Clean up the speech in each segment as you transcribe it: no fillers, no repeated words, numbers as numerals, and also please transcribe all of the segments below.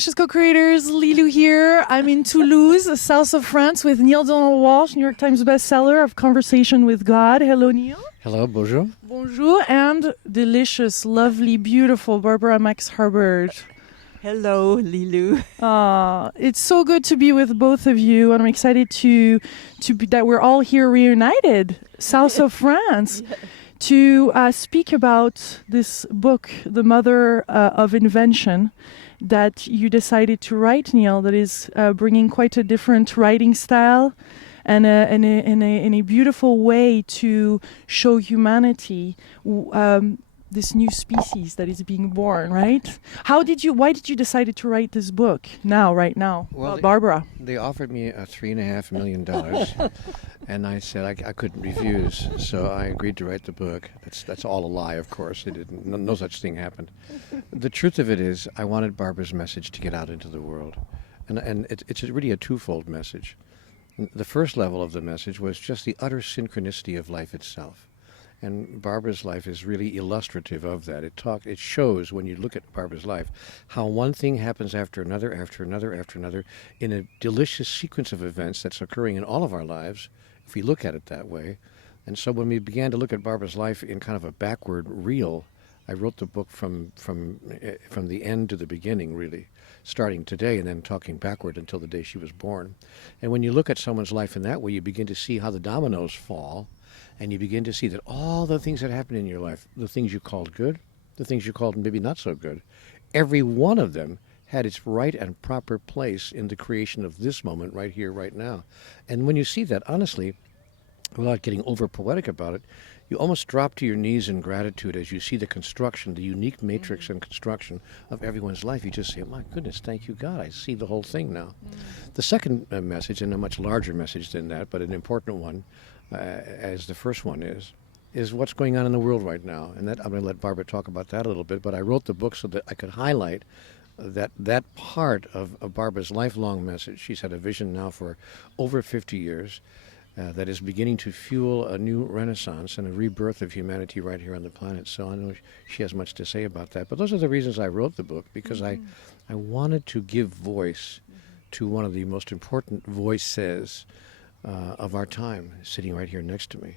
Delicious co-creators, Lilou here. I'm in Toulouse, south of France, with Neale Donald Walsch, New York Times bestseller of Conversation with God. Hello, Neale. Hello, bonjour. Bonjour, and delicious, lovely, beautiful Barbara Max Hubbard. Hello, Lilou. It's so good to be with both of you, and I'm excited to be, that we're all here reunited, south of France. Yes. To speak about this book, The Mother of Invention, that you decided to write, Neale, that is bringing quite a different writing style and in a beautiful way to show humanity this new species that is being born, right? Why did you decide to write this book right now? Well, Barbara. They offered me $3.5 million, and I said I couldn't refuse, so I agreed to write the book. That's all a lie, of course. It didn't. No such thing happened. The truth of it is, I wanted Barbara's message to get out into the world, and it's really a twofold message. The first level of the message was just the utter synchronicity of life itself. And Barbara's life is really illustrative of that. It shows, when you look at Barbara's life, how one thing happens after another, after another, after another, in a delicious sequence of events that's occurring in all of our lives, if we look at it that way. And so when we began to look at Barbara's life in kind of a backward reel, I wrote the book from the end to the beginning, really, starting today and then talking backward until the day she was born. And when you look at someone's life in that way, you begin to see how the dominoes fall. And you begin to see that all the things that happen in your life, the things you called good, the things you called maybe not so good, every one of them had its right and proper place in the creation of this moment right here, right now. And when you see that, honestly, without getting over poetic about it, you almost drop to your knees in gratitude as you see the construction, the unique matrix and construction of everyone's life. You just say, my goodness, thank you, God. I see the whole thing now. The second message, and a much larger message than that, but an important one, as the first one is what's going on in the world right now. And that I'm going to let Barbara talk about that a little bit, but I wrote the book so that I could highlight that part of Barbara's lifelong message. She's had a vision now for over 50 years that is beginning to fuel a new renaissance and a rebirth of humanity right here on the planet. So I know she has much to say about that. But those are the reasons I wrote the book, because I wanted to give voice to one of the most important voices of our time, sitting right here next to me.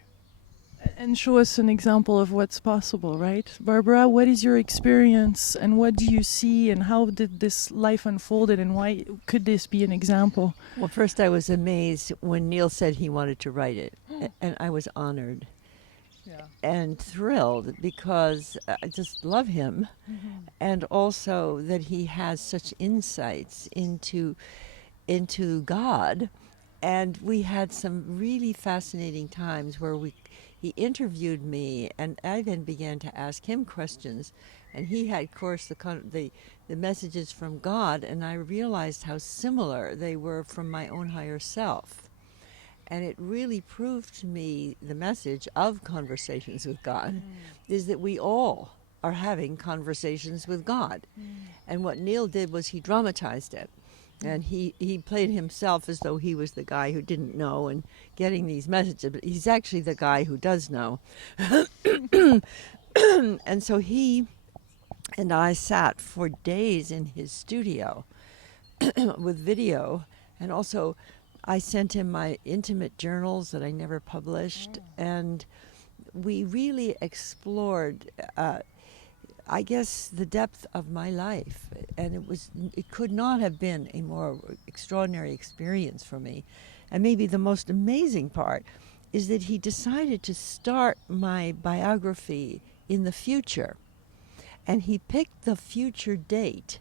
And show us an example of what's possible, right? Barbara, what is your experience and what do you see and how did this life unfolded and why could this be an example? Well, first I was amazed when Neale said he wanted to write it, and I was honored and thrilled because I just love him, and also that he has such insights into God. And we had some really fascinating times where he interviewed me, and I then began to ask him questions. And he had, of course, the messages from God, and I realized how similar they were from my own higher self. And it really proved to me the message of Conversations with God is that we all are having conversations with God. And what Neale did was he dramatized it. And he played himself as though he was the guy who didn't know and getting these messages, but he's actually the guy who does know. And so he and I sat for days in his studio with video, and also I sent him my intimate journals that I never published, and we really explored I guess the depth of my life, and it could not have been a more extraordinary experience for me. And maybe the most amazing part is that he decided to start my biography in the future, and he picked the future date,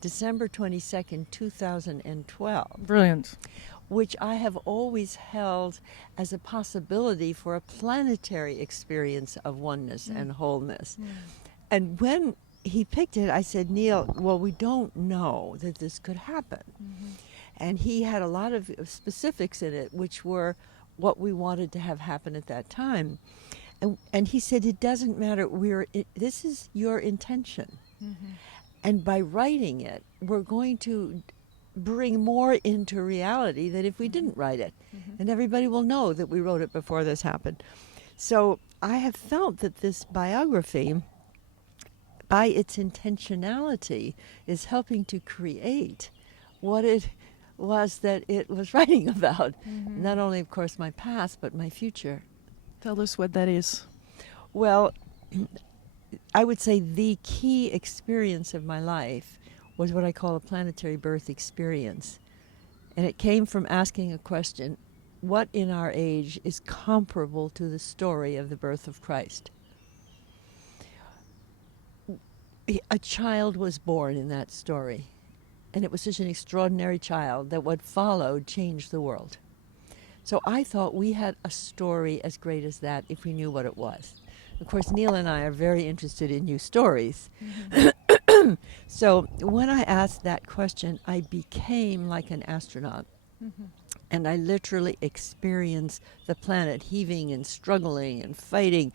December 22nd, 2012. Brilliant. Which I have always held as a possibility for a planetary experience of oneness and wholeness. And when he picked it, I said, Neale, well, we don't know that this could happen. And he had a lot of specifics in it, which were what we wanted to have happen at that time. And he said, it doesn't matter. This is your intention. And by writing it, we're going to bring more into reality than if we didn't write it. And everybody will know that we wrote it before this happened. So I have felt that this biography by its intentionality, is helping to create what it was that it was writing about. Not only, of course, my past, but my future. Tell us what that is. Well, I would say the key experience of my life was what I call a planetary birth experience. And it came from asking a question: what in our age is comparable to the story of the birth of Christ? A child was born in that story, and it was such an extraordinary child that what followed changed the world. So I thought we had a story as great as that if we knew what it was. Of course, Neale and I are very interested in new stories. So when I asked that question, I became like an astronaut. And I literally experienced the planet heaving and struggling and fighting.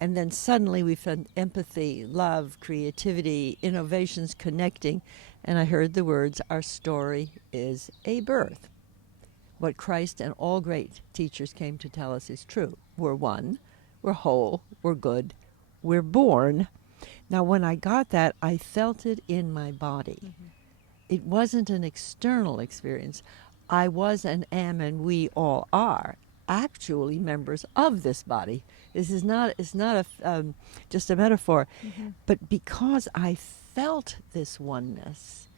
And then suddenly we found empathy, love, creativity, innovations connecting. And I heard the words, our story is a birth. What Christ and all great teachers came to tell us is true. We're one, we're whole, we're good, we're born. Now, when I got that, I felt it in my body. It wasn't an external experience. I was and am, and we all are actually members of this body. This is not, it's not just a metaphor. But because I felt this oneness,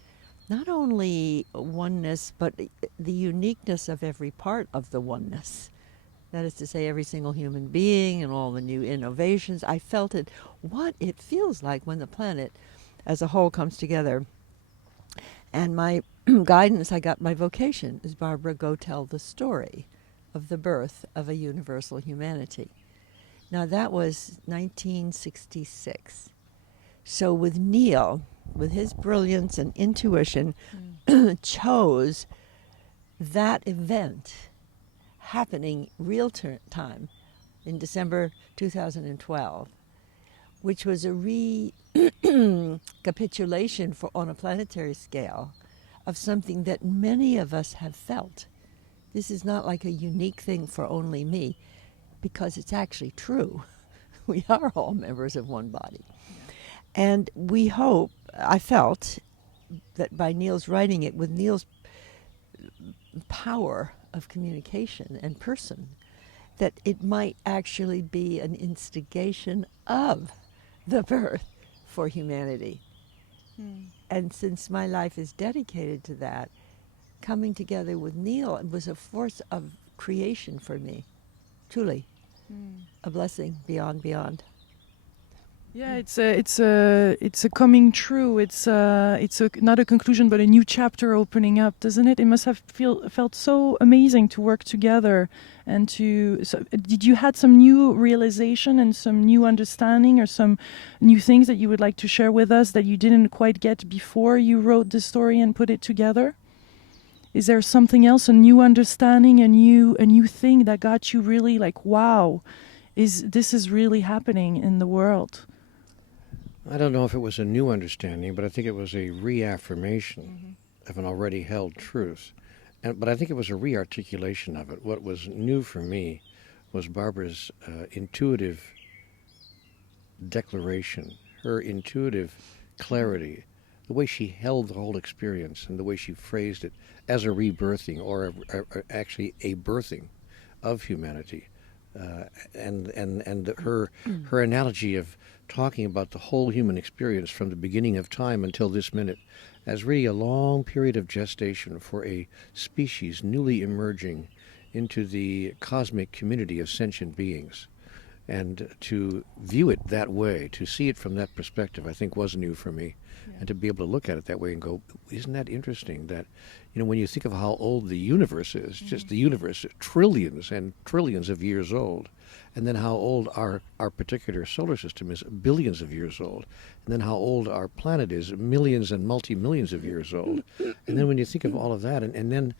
not only oneness, but the uniqueness of every part of the oneness. That is to say, every single human being and all the new innovations. I felt it, what it feels like when the planet as a whole comes together. And my guidance, I got my vocation, is Barbara, go tell the story of the birth of a universal humanity. Now that was 1966. So with Neale, with his brilliance and intuition, chose that event happening real time in December 2012, which was a recapitulation on a planetary scale of something that many of us have felt. This is not like a unique thing for only me, because it's actually true. We are all members of one body. And we hope, I felt, that by Neale's writing it, with Neale's power of communication and person, that it might actually be an instigation of the birth for humanity. And since my life is dedicated to that, coming together with Neale was a force of creation for me. Truly, a blessing beyond. Yeah, it's a coming true. It's not a conclusion, but a new chapter opening up, doesn't it? It must have felt so amazing to work together, and did you had some new realization and some new understanding, or some new things that you would like to share with us that you didn't quite get before you wrote the story and put it together? Is there something else, a new understanding, a new thing that got you really like, wow, this is really happening in the world? I don't know if it was a new understanding, but I think it was a reaffirmation of an already held truth. But I think it was a rearticulation of it. What was new for me was Barbara's intuitive declaration, her intuitive clarity, the way she held the whole experience and the way she phrased it as a rebirthing, or actually a birthing of humanity. And her analogy of talking about the whole human experience from the beginning of time until this minute as really a long period of gestation for a species newly emerging into the cosmic community of sentient beings. And to view it that way, to see it from that perspective, I think was new for me. Yeah. And to be able to look at it that way and go, isn't that interesting that, when you think of how old the universe is, just the universe, trillions and trillions of years old, and then how old our particular solar system is, billions of years old, and then how old our planet is, millions and multi-millions of years old. And then when you think of all of that, and then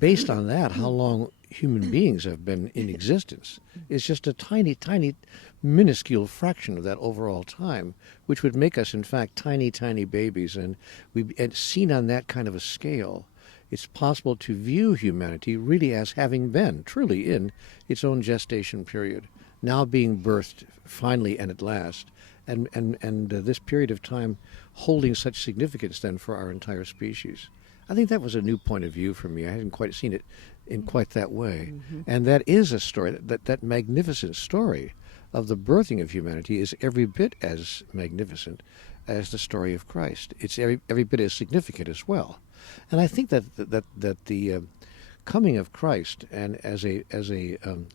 based on that, how long human beings have been in existence, is just a tiny, tiny, minuscule fraction of that overall time, which would make us, in fact, tiny, tiny babies. And seen on that kind of a scale, it's possible to view humanity really as having been truly in its own gestation period, now being birthed finally and at last, and this period of time holding such significance then for our entire species. I think that was a new point of view for me. I hadn't quite seen it in quite that way. And that is a story, that magnificent story of the birthing of humanity is every bit as magnificent as the story of Christ. It's every bit as significant as well. And I think that the coming of Christ and as a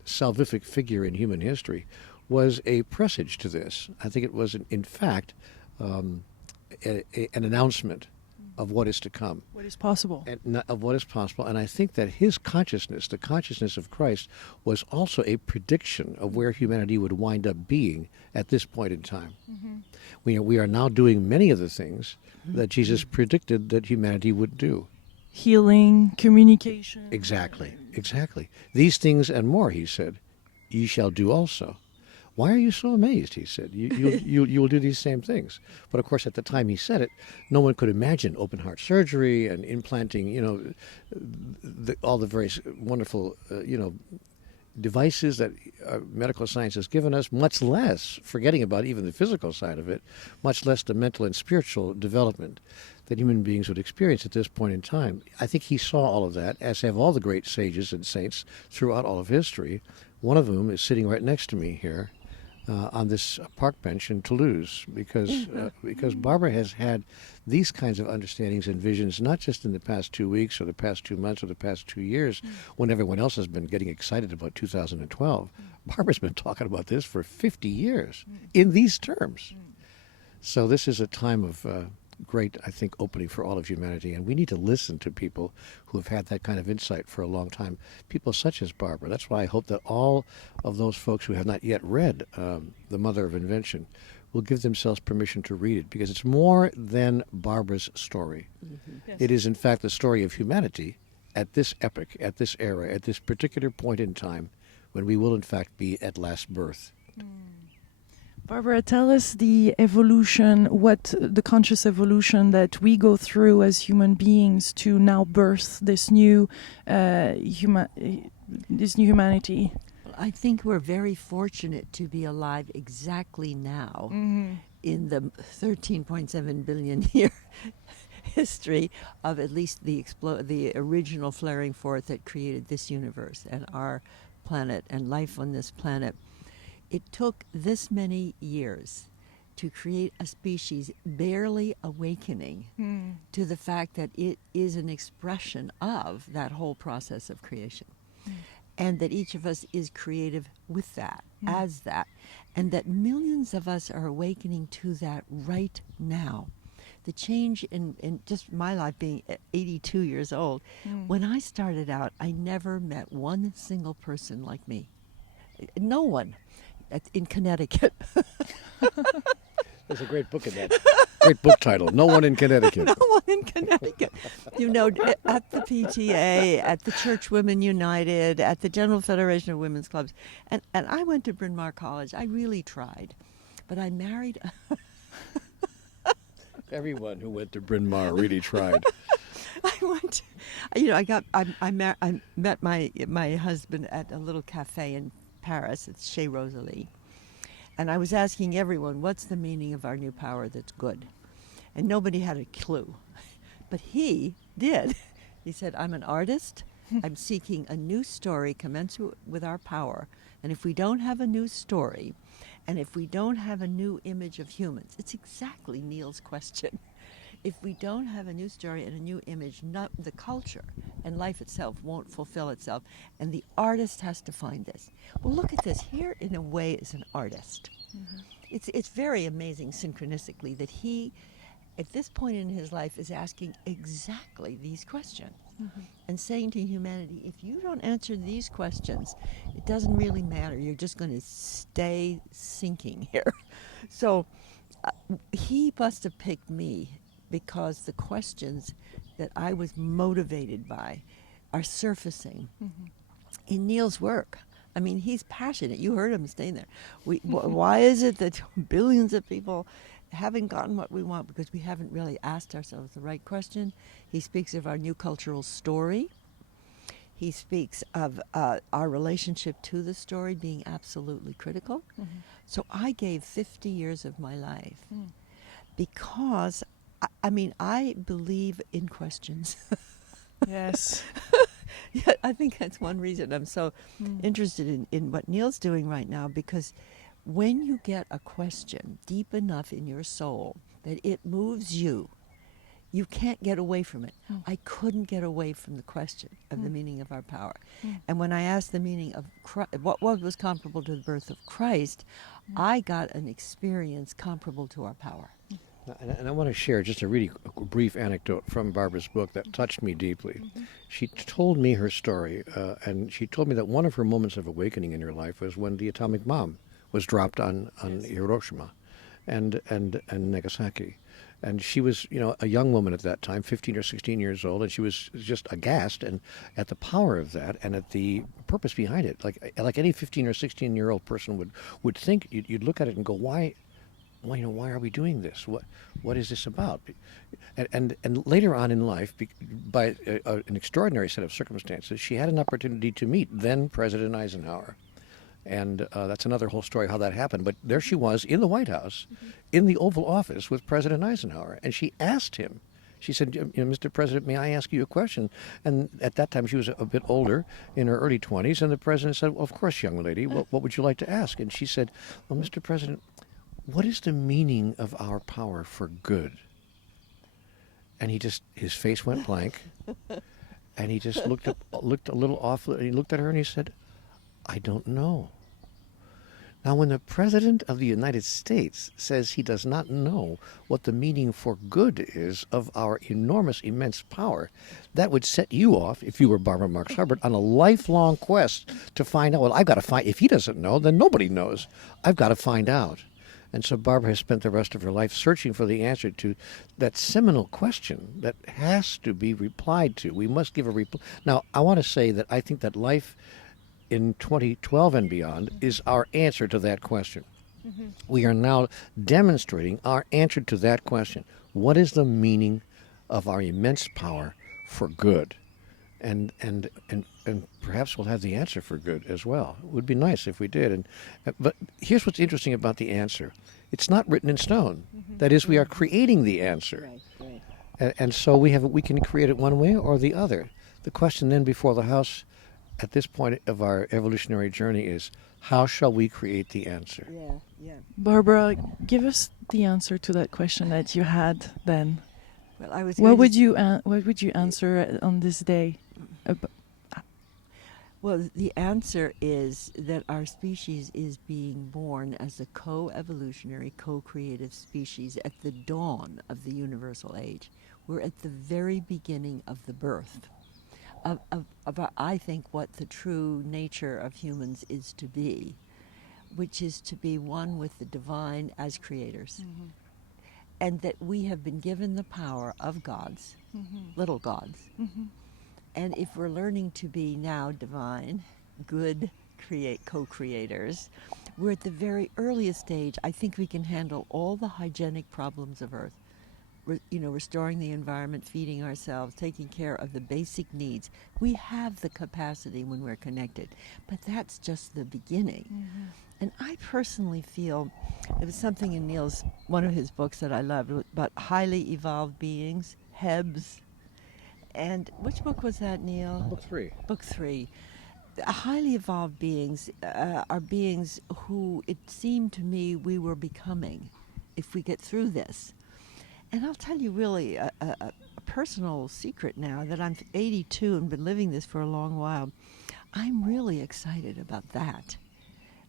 salvific figure in human history was a presage to this. I think it was, in fact, an announcement of what is to come. What is possible. Of what is possible. And I think that his consciousness, the consciousness of Christ, was also a prediction of where humanity would wind up being at this point in time. We are now doing many of the things that Jesus predicted that humanity would do. Healing, communication. Exactly. These things and more, he said, ye shall do also. Why are you so amazed? He said, you will do these same things. But of course, at the time he said it, no one could imagine open heart surgery and implanting, all the various wonderful, devices that medical science has given us, much less, forgetting about even the physical side of it, much less the mental and spiritual development that human beings would experience at this point in time. I think he saw all of that, as have all the great sages and saints throughout all of history. One of whom is sitting right next to me here on this park bench in Toulouse, because Barbara has had these kinds of understandings and visions, not just in the past 2 weeks or the past 2 months or the past 2 years, when everyone else has been getting excited about 2012. Barbara's been talking about this for 50 years in these terms. So this is a time of great, I think, opening for all of humanity, and we need to listen to people who have had that kind of insight for a long time, people such as Barbara. That's why I hope that all of those folks who have not yet read The Mother of Invention will give themselves permission to read it, because it's more than Barbara's story. Yes. It is, in fact, the story of humanity at this epoch, at this era, at this particular point in time, when we will, in fact, be at last birth. Barbara, tell us the evolution, what the conscious evolution that we go through as human beings to now birth this new humanity. I think we're very fortunate to be alive exactly now in the 13.7 billion year history of at least the original flaring forth that created this universe and our planet and life on this planet. It took this many years to create a species barely awakening to the fact that it is an expression of that whole process of creation. And that each of us is creative with that, as that. And that millions of us are awakening to that right now. The change in just my life being 82 years old, when I started out, I never met one single person like me. No one. In Connecticut. There's a great book in that. Great book title, No One in Connecticut. No one in Connecticut. At the PTA, at the Church Women United, at the General Federation of Women's Clubs. And I went to Bryn Mawr College. I really tried. But I married... Everyone who went to Bryn Mawr really tried. I met my husband at a little cafe in Paris. It's Chez Rosalie. And I was asking everyone, what's the meaning of our new power that's good? And nobody had a clue. But he did. He said, I'm an artist. I'm seeking a new story commensurate with our power. And if we don't have a new story, and if we don't have a new image of humans, it's exactly Neale's question. If we don't have a new story and a new image, not the culture and life itself won't fulfill itself. And the artist has to find this. Well, look at this. Here, in a way, is an artist. It's very amazing synchronistically that he, at this point in his life, is asking exactly these questions and saying to humanity, if you don't answer these questions, it doesn't really matter. You're just going to stay sinking here. So he must have picked me because the questions that I was motivated by are surfacing in Neale's work. I mean, he's passionate. You heard him staying there. Why is it that billions of people haven't gotten what we want? Because we haven't really asked ourselves the right question. He speaks of our new cultural story. he speaks of our relationship to the story being absolutely critical. So I gave 50 years of my life because, I mean, I believe in questions. Yes. Yeah, I think that's one reason I'm so interested in what Neale's doing right now, because when you get a question deep enough in your soul that it moves you, you can't get away from it. I couldn't get away from the question of the meaning of our power. And when I asked the meaning of what was comparable to the birth of Christ, I got an experience comparable to our power. And I want to share just a really brief anecdote from Barbara's book that touched me deeply. She told me her story, and she told me that one of her moments of awakening in her life was when the atomic bomb was dropped on Hiroshima and Nagasaki. And she was, a young woman at that time, 15 or 16 years old, and she was just aghast and at the power of that and at the purpose behind it. Like any 15 or 16-year-old person would think, you'd look at it and go, why are we doing this? What is this about? And later on in life, by an extraordinary set of circumstances, she had an opportunity to meet then President Eisenhower. And that's another whole story how that happened. But there she was in the White House, in the Oval Office with President Eisenhower. And she asked him, she said, Mr. President, may I ask you a question? And at that time, she was a bit older, in her early 20s. And the president said, well, of course, young lady, what would you like to ask? And she said, well, Mr. President, what is the meaning of our power for good? And his face went blank. And he just looked a little off, and he looked at her and he said, I don't know. Now, when the President of the United States says he does not know what the meaning for good is of our enormous, immense power, that would set you off, if you were Barbara Marx Hubbard, on a lifelong quest to find out. Well, I've got to find, if he doesn't know, then nobody knows. I've got to find out. And so Barbara has spent the rest of her life searching for the answer to that seminal question that has to be replied to. We must give a reply. Now, I want to say that I think that life in 2012 and beyond is our answer to that question. We are now demonstrating our answer to that question. What is the meaning of our immense power for good? And perhaps we'll have the answer for good as well. It would be nice if we did. But here's what's interesting about the answer. It's not written in stone. That is, we are creating the answer. Right. And so we can create it one way or the other. The question then before the house at this point of our evolutionary journey is, how shall we create the answer? Yeah. Barbara, give us the answer to that question that you had then. Well, What would you answer on this day? Well, the answer is that our species is being born as a co-evolutionary, co-creative species at the dawn of the universal age. We're at the very beginning of the birth of I think, what the true nature of humans is to be, which is to be one with the divine as creators. And that we have been given the power of gods, little gods. And if we're learning to be now divine, good co-creators, we're at the very earliest stage. I think we can handle all the hygienic problems of Earth. Restoring the environment, feeding ourselves, taking care of the basic needs. We have the capacity when we're connected, but that's just the beginning. And I personally feel, it was something in Neale's, one of his books that I loved, about highly evolved beings, Hebs. And which book was that, Neale? Book 3. Book 3. Highly evolved beings are beings who it seemed to me we were becoming if we get through this. And I'll tell you really a personal secret now that I'm 82 and been living this for a long while. I'm really excited about that.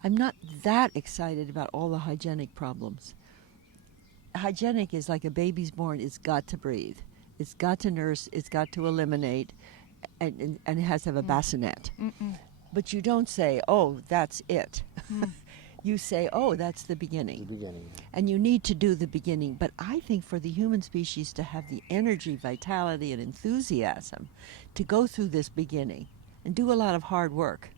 I'm not that excited about all the hygienic problems. Hygienic is like a baby's born, it's got to breathe. It's got to nurse, it's got to eliminate, and it has to have a bassinet. But you don't say, oh, that's it. You say, oh, that's the beginning. The beginning. And you need to do the beginning. But I think for the human species to have the energy, vitality, and enthusiasm to go through this beginning and do a lot of hard work,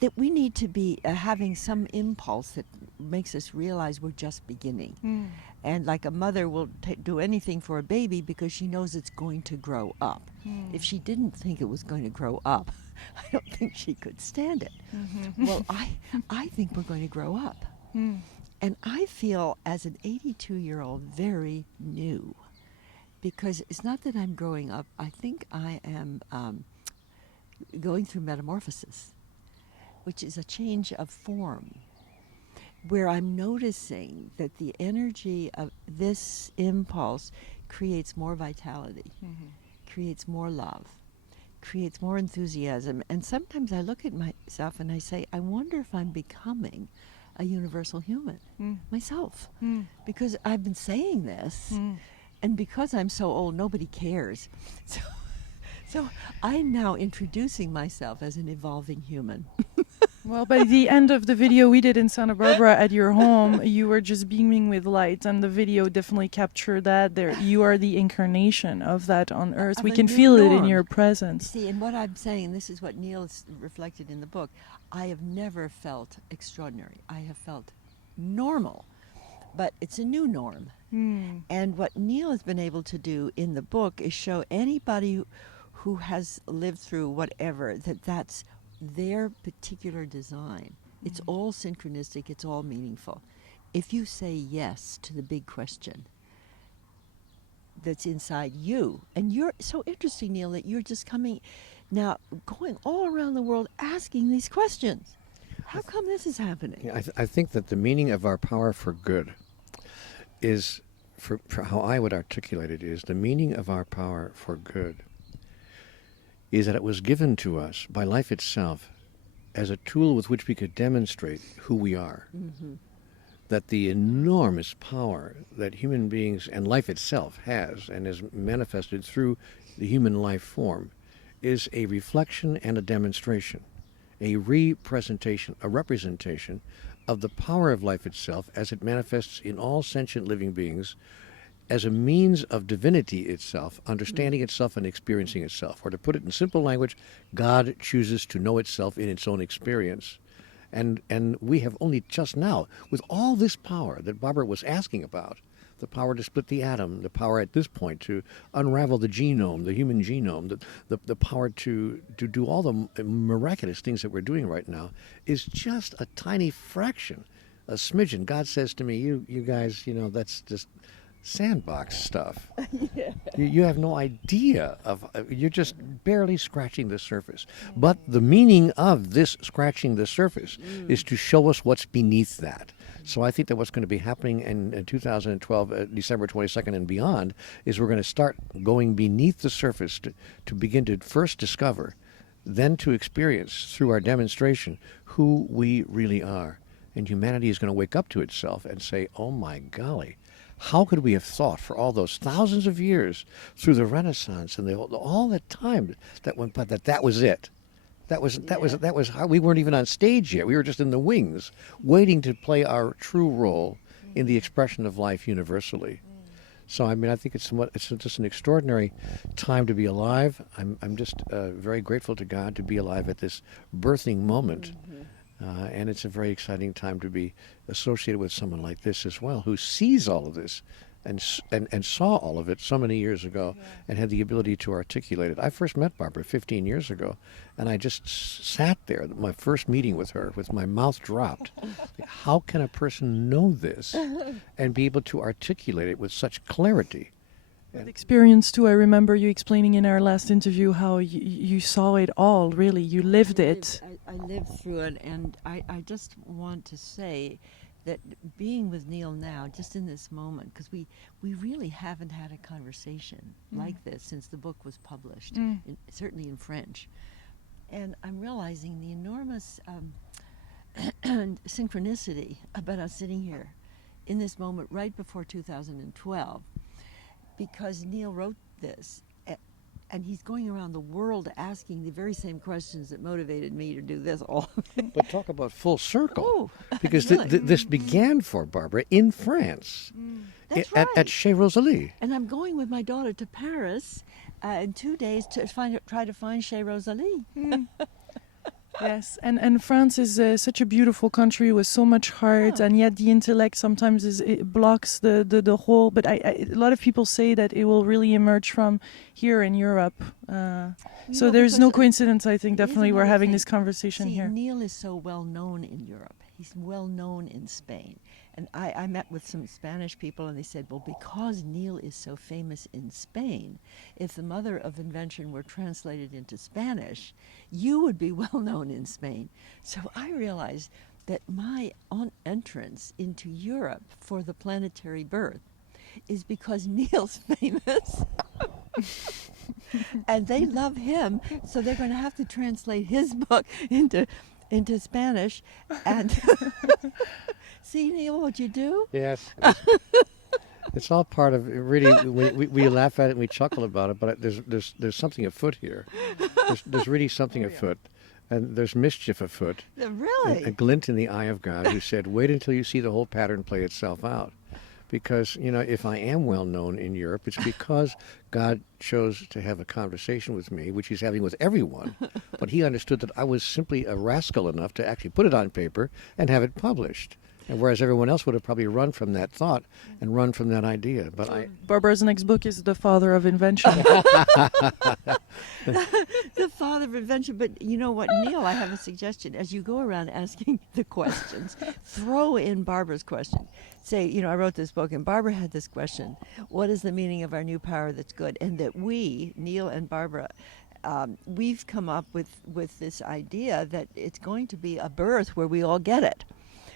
that we need to be having some impulse that makes us realize we're just beginning. And like a mother will do anything for a baby because she knows it's going to grow up. If she didn't think it was going to grow up, I don't think she could stand it. Well, I think we're going to grow up. And I feel, as an 82-year-old, very new. Because it's not that I'm growing up. I think I am going through metamorphosis, which is a change of form, where I'm noticing that the energy of this impulse creates more vitality, creates more love, creates more enthusiasm. And sometimes I look at myself and I say, I wonder if I'm becoming a universal human myself. Because I've been saying this, and because I'm so old, nobody cares. So I'm now introducing myself as an evolving human. Well, by the end of the video we did in Santa Barbara at your home, you were just beaming with light, and the video definitely captured that. There, you are the incarnation of that on Earth. We can feel it in your presence. See, and what I'm saying, this is what Neale has reflected in the book. I have never felt extraordinary. I have felt normal, but it's a new norm. And what Neale has been able to do in the book is show anybody who has lived through whatever that's their particular design. It's all synchronistic, it's all meaningful. If you say yes to the big question that's inside you, and you're so interesting, Neale, that you're just coming now, going all around the world asking these questions. How come this is happening? Yeah, I think that the meaning of our power for good is, for how I would articulate it, is the meaning of our power for good is that it was given to us by life itself as a tool with which we could demonstrate who we are. That the enormous power that human beings and life itself has and is manifested through the human life form is a reflection and a demonstration, a representation of the power of life itself as it manifests in all sentient living beings as a means of divinity itself, understanding itself and experiencing itself. Or to put it in simple language, God chooses to know itself in its own experience. And we have only just now, with all this power that Barbara was asking about, the power to split the atom, the power at this point to unravel the genome, the human genome, the power to do all the miraculous things that we're doing right now, is just a tiny fraction, a smidgen. God says to me, you guys, that's just sandbox stuff. You have no idea of, you're just barely scratching the surface. But the meaning of this scratching the surface is to show us what's beneath that. So I think that what's going to be happening in 2012, December 22nd and beyond, is we're going to start going beneath the surface to begin to first discover, then to experience through our demonstration who we really are. And humanity is going to wake up to itself and say, oh my golly, how could we have thought for all those thousands of years through the Renaissance and all that time that went by that was it? That was how we weren't even on stage yet. We were just in the wings, waiting to play our true role in the expression of life universally. So I mean, I think it's just an extraordinary time to be alive. I'm just very grateful to God to be alive at this birthing moment. And it's a very exciting time to be associated with someone like this as well, who sees all of this and saw all of it so many years ago and had the ability to articulate it. I first met Barbara 15 years ago, and I just sat there, my first meeting with her, with my mouth dropped. How can a person know this and be able to articulate it with such clarity? With experience too, I remember you explaining in our last interview how you saw it all, really. You lived it. I lived through it, and I just want to say that being with Neale now, just in this moment, because we really haven't had a conversation like this since the book was published, certainly in French. And I'm realizing the enormous synchronicity about us sitting here in this moment right before 2012. Because Neale wrote this, and he's going around the world asking the very same questions that motivated me to do this all. But talk about full circle. Oh, because really? This began for Barbara in France, That's at right. Chez Rosalie. And I'm going with my daughter to Paris in 2 days to try to find Chez Rosalie. Yes, and France is such a beautiful country with so much heart, and yet the intellect sometimes it blocks the whole. But a lot of people say that it will really emerge from here in Europe. So there's no coincidence. I think definitely we're having this conversation here. Neale is so well known in Europe. He's well known in Spain. And I met with some Spanish people, and they said, well, because Neale is so famous in Spain, if the mother of invention were translated into Spanish, you would be well known in Spain. So I realized that my entrance into Europe for the planetary birth is because Neale's famous. And they love him, so they're going to have to translate his book into Spanish. And see, Neale, what you do? Yes. It's all part of it. Really. We laugh at it and we chuckle about it, but there's something afoot here. There's really something afoot, and there's mischief afoot. Really? A glint in the eye of God, who said, "Wait until you see the whole pattern play itself out." Because, if I am well known in Europe, it's because God chose to have a conversation with me, which he's having with everyone. But he understood that I was simply a rascal enough to actually put it on paper and have it published. And whereas everyone else would have probably run from that thought and run from that idea. But Barbara's next book is The Father of Invention. The father of invention. But you know what, Neale, I have a suggestion. As you go around asking the questions, throw in Barbara's question. Say, I wrote this book, and Barbara had this question. What is the meaning of our new power that's good? And that we, Neale and Barbara, we've come up with this idea that it's going to be a birth where we all get it.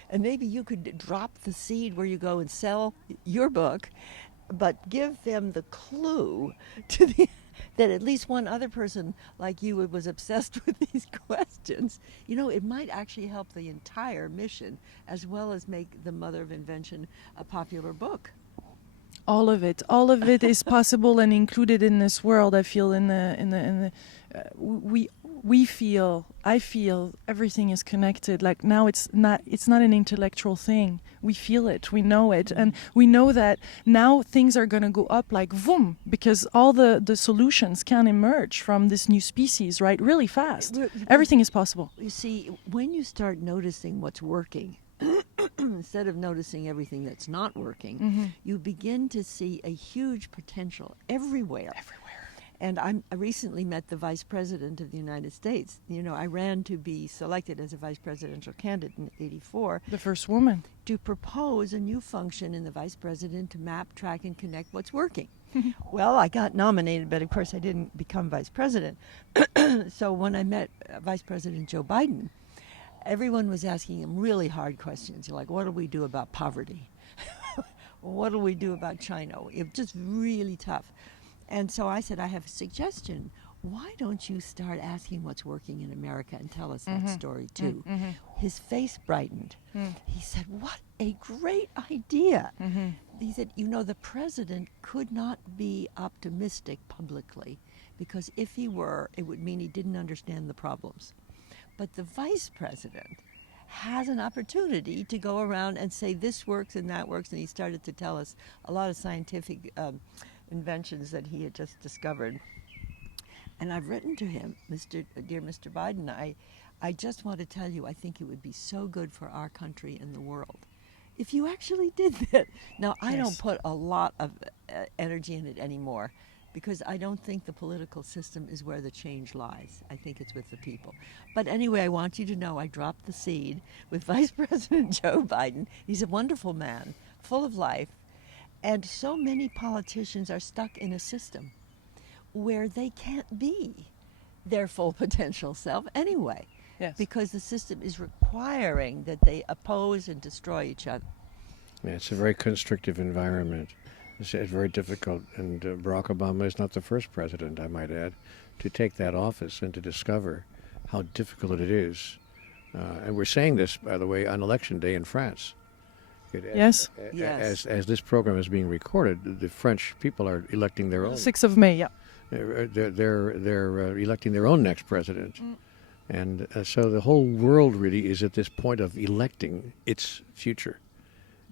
And maybe you could drop the seed where you go and sell your book, but give them the clue to that at least one other person like you was obsessed with these questions. It might actually help the entire mission, as well as make The Mother of Invention a popular book. All of it is possible and included in this world. I feel I feel everything is connected. Like now it's not an intellectual thing. We feel it, we know it, and we know that now things are going to go up like boom, because all the solutions can emerge from this new species, right? Really fast. Everything is possible. You see, when you start noticing what's working, instead of noticing everything that's not working, you begin to see a huge potential everywhere. And I recently met the Vice President of the United States. I ran to be selected as a vice presidential candidate in '84. The first woman. To propose a new function in the Vice President to map, track, and connect what's working. Well, I got nominated, but of course I didn't become Vice President. So when I met Vice President Joe Biden, everyone was asking him really hard questions, like, what do we do about poverty? What do we do about China? It was just really tough. And so I said, I have a suggestion. Why don't you start asking what's working in America and tell us that story too? His face brightened. He said, what a great idea. He said, the president could not be optimistic publicly, because if he were, it would mean he didn't understand the problems. But the vice president has an opportunity to go around and say this works and that works, and he started to tell us a lot of scientific inventions that he had just discovered. And I've written to him, dear Mr. Biden, I just want to tell you, I think it would be so good for our country and the world if you actually did that. Now, I don't put a lot of energy in it anymore, because I don't think the political system is where the change lies. I think it's with the people. But anyway, I want you to know I dropped the seed with Vice President Joe Biden. He's a wonderful man, full of life. And so many politicians are stuck in a system where they can't be their full potential self anyway. Yes. Because the system is requiring that they oppose and destroy each other. Yeah, it's a very constrictive environment. It's very difficult, and Barack Obama is not the first president, I might add, to take that office and to discover how difficult it is. And we're saying this, by the way, on Election Day in France. Yes. As this program is being recorded, the French people are electing their own. 6th of May, yeah. They're electing their own next president. And so the whole world really is at this point of electing its future.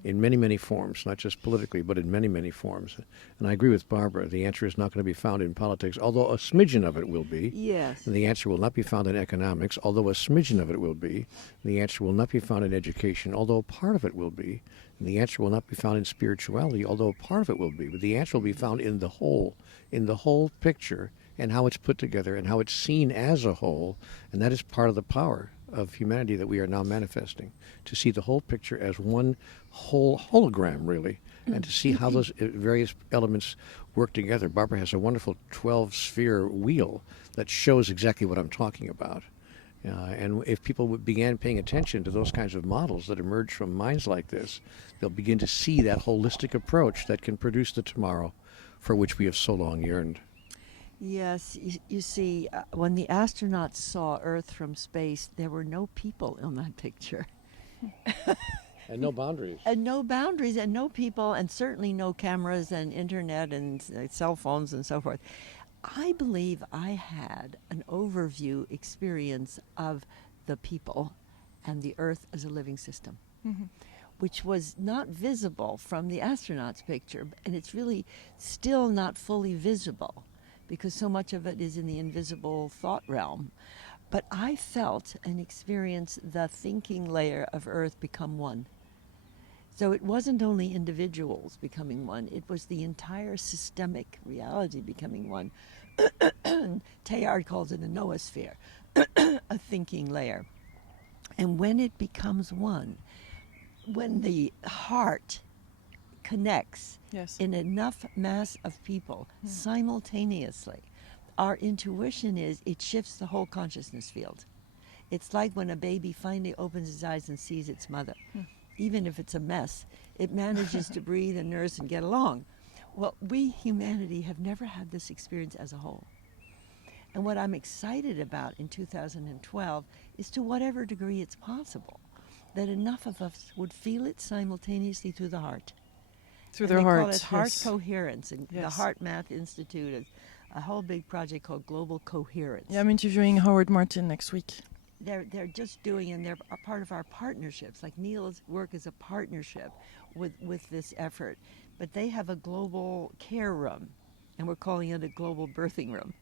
in many, many forms, not just politically, but in many, many forms. And I agree with Barbara. The answer is not going to be found in politics, although a smidgen of it will be. Yes. And the answer will not be found in economics, although a smidgen of it will be. And the answer will not be found in education, although part of it will be. And the answer will not be found in spirituality, although part of it will be. But the answer will be found in the whole picture, and how it's put together, and how it's seen as a whole. And that is part of the power of humanity that we are now manifesting, to see the whole picture as one whole hologram, really, and to see how those various elements work together. Barbara has a wonderful 12-sphere wheel that shows exactly what I'm talking about. And if people began paying attention to those kinds of models that emerge from minds like this, they'll begin to see that holistic approach that can produce the tomorrow for which we have so long yearned. Yes, you see, when the astronauts saw Earth from space, there were no people on that picture. And no boundaries. And no boundaries, and no people, and certainly no cameras and internet and cell phones and so forth. I believe I had an overview experience of the people and the Earth as a living system, which was not visible from the astronauts' picture, and it's really still not fully visible, because so much of it is in the invisible thought realm. But I felt and experienced the thinking layer of Earth become one. So it wasn't only individuals becoming one, it was the entire systemic reality becoming one. Teilhard calls it a noosphere, a thinking layer. And when it becomes one, when the heart connects in enough mass of people simultaneously, our intuition is it shifts the whole consciousness field. It's like when a baby finally opens its eyes and sees its mother. Even if it's a mess, it manages to breathe and nurse and get along. Well, we, humanity, have never had this experience as a whole. And what I'm excited about in 2012 is, to whatever degree it's possible, that enough of us would feel it simultaneously through the heart. Through And their they hearts. call it heart Yes. coherence. And the Yes. Heart Math Institute is a whole big project called Global Coherence. Yeah, I'm interviewing Howard Martin next week. They're just doing, and they're a part of our partnerships. Like Neale's work is a partnership with this effort. But they have a global care room, and we're calling it a global birthing room.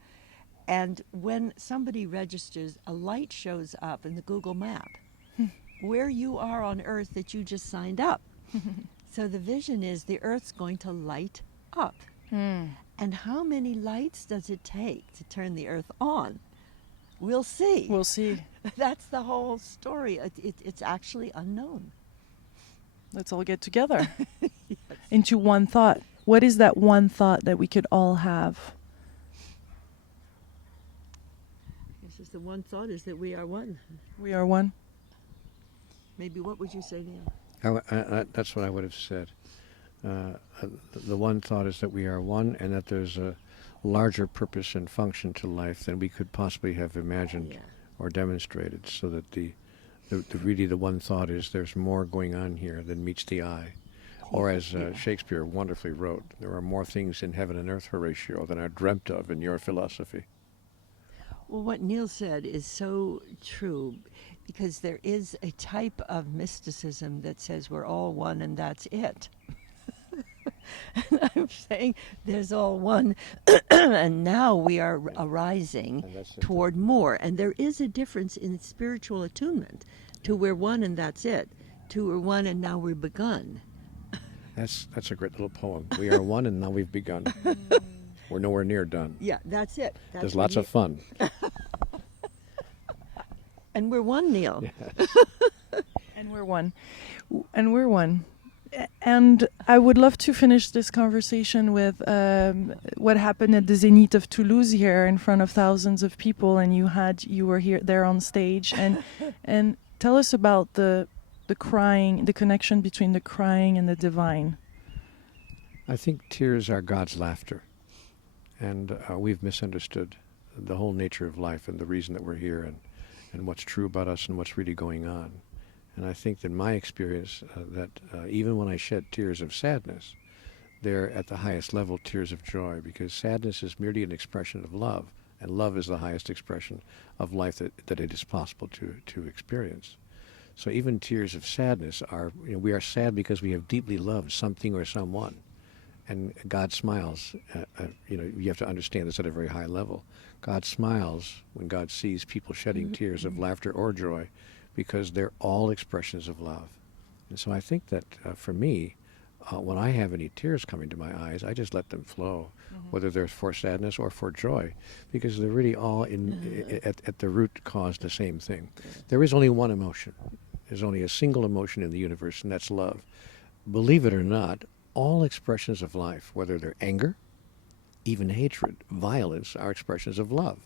And when somebody registers, a light shows up in the Google map where you are on Earth that you just signed up. So the vision is the Earth's going to light up. And how many lights does it take to turn the Earth on? We'll see. We'll see. That's the whole story. It's actually unknown. Let's all get together into one thought. What is that one thought that we could all have? It's just the one thought is that we are one. We are one. Maybe what would you say, Neale? That's what I would have said. The one thought is that we are one, and that there's a larger purpose and function to life than we could possibly have imagined or demonstrated, so that really the one thought is there's more going on here than meets the eye. Or as Shakespeare wonderfully wrote, there are more things in heaven and earth, Horatio, than are dreamt of in your philosophy. Well, what Neale said is so true, because there is a type of mysticism that says we're all one and that's it. And I'm saying there's all one, and now we are arising toward more. And there is a difference in spiritual attunement to we're one and that's it, to we're one and now we're begun. That's a great little poem. We are one and now we've begun. We're nowhere near done. Yeah, that's it. There's lots of fun. And we're one, Neale. Yes. And we're one. And we're one. And I would love to finish this conversation with what happened at the Zénith of Toulouse here in front of thousands of people, and you were there on stage, and tell us about the crying, the connection between the crying and the divine. I think tears are God's laughter, and we've misunderstood the whole nature of life and the reason that we're here, and what's true about us and what's really going on. And I think that my experience, that even when I shed tears of sadness, they're at the highest level tears of joy, because sadness is merely an expression of love, and love is the highest expression of life that it is possible to experience. So even tears of sadness are, we are sad because we have deeply loved something or someone. And God smiles. You have to understand this at a very high level. God smiles when God sees people shedding tears of laughter or joy, because they're all expressions of love. And so I think that for me, when I have any tears coming to my eyes, I just let them flow, whether they're for sadness or for joy, because they're really all at the root cause the same thing. There is only one emotion. There's only a single emotion in the universe, and that's love. Believe it or not, all expressions of life, whether they're anger, even hatred, violence, are expressions of love.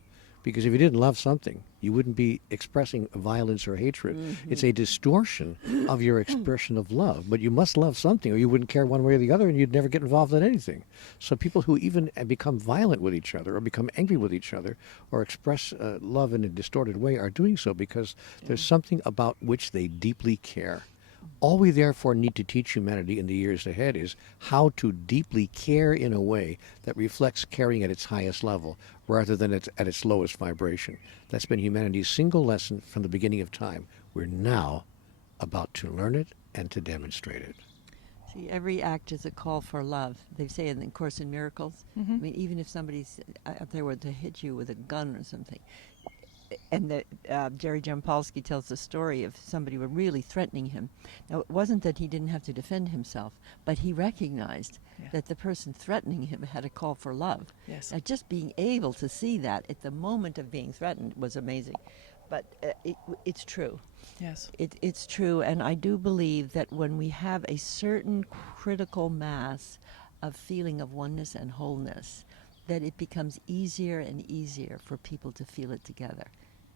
Because if you didn't love something, you wouldn't be expressing violence or hatred. It's a distortion of your expression of love. But you must love something, or you wouldn't care one way or the other, and you'd never get involved in anything. So people who even become violent with each other, or become angry with each other, or express love in a distorted way, are doing so because there's something about which they deeply care. All we therefore need to teach humanity in the years ahead is how to deeply care in a way that reflects caring at its highest level rather than at its lowest vibration. That's been humanity's single lesson from the beginning of time. We're now about to learn it and to demonstrate it. See, every act is a call for love. They say in the Course in Miracles, I mean, even if somebody's out there were to hit you with a gun or something, and Jerry Jampolsky tells the story of somebody were really threatening him. Now, it wasn't that he didn't have to defend himself, but he recognized that the person threatening him had a call for love. Yes. Now, just being able to see that at the moment of being threatened was amazing. But it's true. Yes. It's true, and I do believe that when we have a certain critical mass of feeling of oneness and wholeness, that it becomes easier and easier for people to feel it together.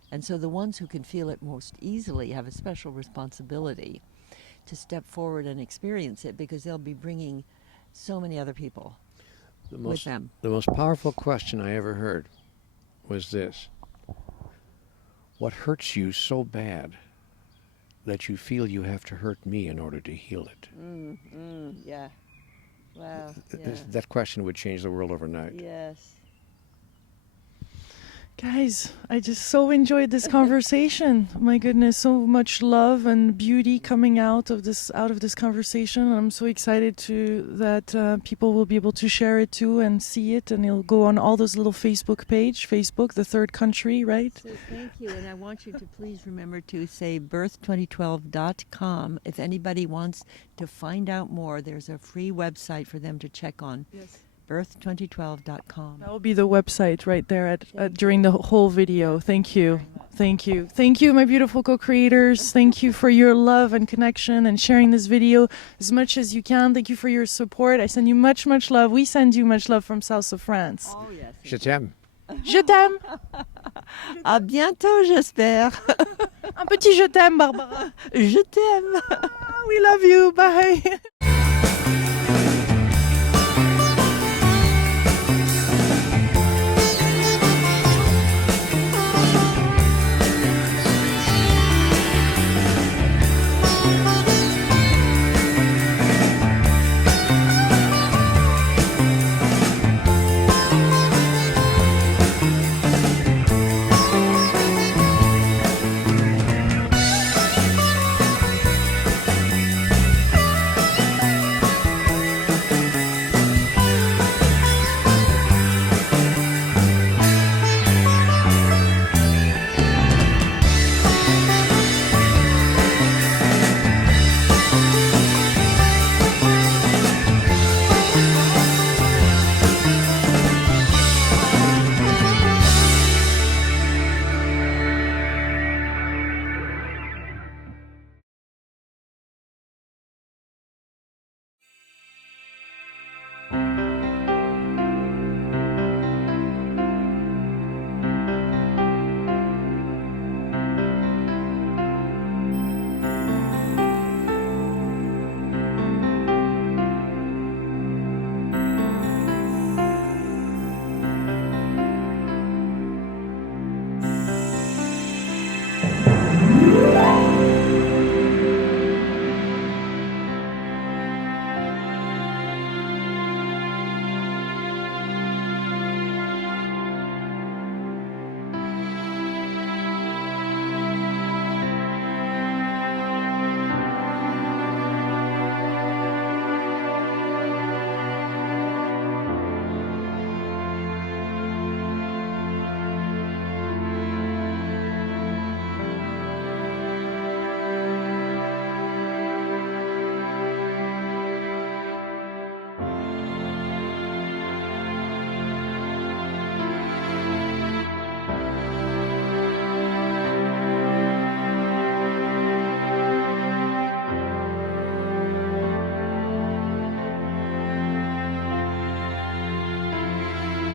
And so the ones who can feel it most easily have a special responsibility to step forward and experience it, because they'll be bringing so many other people with them. The most powerful question I ever heard was this: what hurts you so bad that you feel you have to hurt me in order to heal it? Yeah. Wow. Yeah. That question would change the world overnight. Yes. Guys, I just so enjoyed this conversation. My goodness, so much love and beauty coming out of this conversation. I'm so excited that people will be able to share it too and see it, and it'll go on all those little Facebook, the third country, right? So thank you, and I want you to please remember to say birth2012.com. If anybody wants to find out more, there's a free website for them to check on. Yes. birth2012.com. That will be the website right there during the whole video. Thank you. Thank you. Thank you, my beautiful co-creators. Thank you for your love and connection and sharing this video as much as you can. Thank you for your support. I send you much, much love. We send you much love from south of France. Oh, yes. Je t'aime. Je t'aime. À bientôt, j'espère. Un petit je t'aime, Barbara. Je t'aime. We love you. Bye.